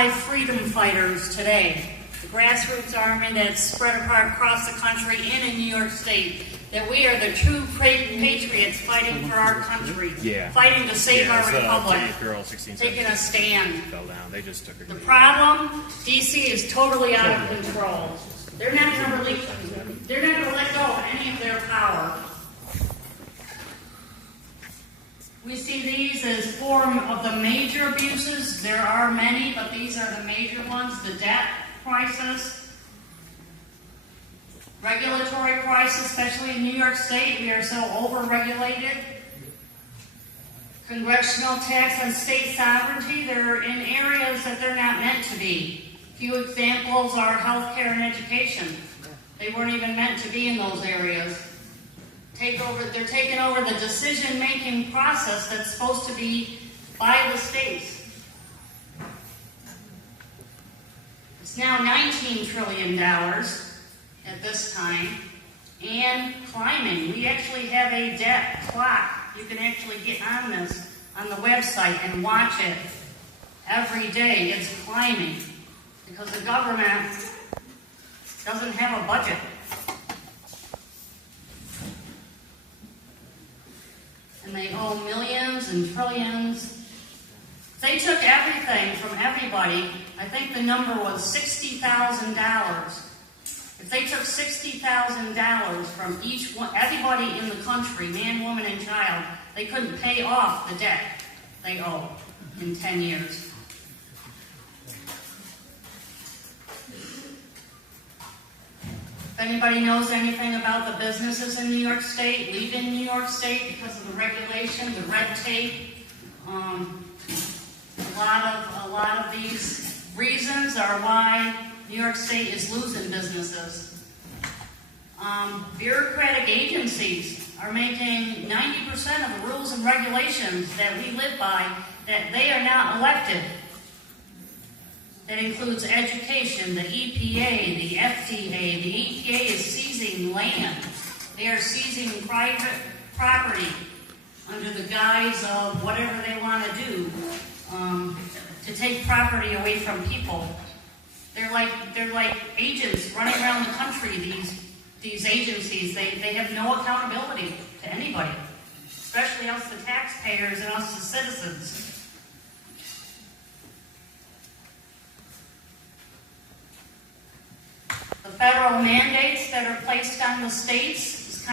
five freedom fighters today. The grassroots army that's spread apart across the country and in New York State. That we are the true patriots fighting for our country. Yeah. Fighting to save our republic. Girl, 16, Taking a stand. fell down. They just took her. The problem, DC is totally out of control. They're not going to release. They're not going to let go of any of their power. We see these as form of the major abuses. There are many, but these are the major ones. The debt crisis. Regulatory crisis, especially in New York State, we are so over-regulated. Congressional tax on state sovereignty, they're in areas that they're not meant to be. A few examples are healthcare and education. They weren't even meant to be in those areas. They're taking over the decision-making process that's supposed to be by the states. It's now $19 trillion. At this time, and climbing. We actually have a debt clock. You can actually get on this on the website and watch it every day. It's climbing because the government doesn't have a budget. And they owe millions and trillions. They took everything from everybody. I think the number was $60,000. If they took $60,000 from each one, everybody in the country, man, woman, and child, they couldn't pay off the debt they owe in 10 years. If anybody knows anything about the businesses in New York State, leaving New York State because of the regulation, the red tape, a lot of these reasons are why New York State is losing businesses. Bureaucratic agencies are making 90% of the rules and regulations that we live by, that they are not elected. That includes education, the EPA, the FDA. The EPA is seizing land. They are seizing private property under the guise of whatever they want to do to take property away from people. They're like agents running around the country, these agencies. They have no accountability to anybody, especially us the taxpayers and us the citizens. The federal mandates that are placed on the states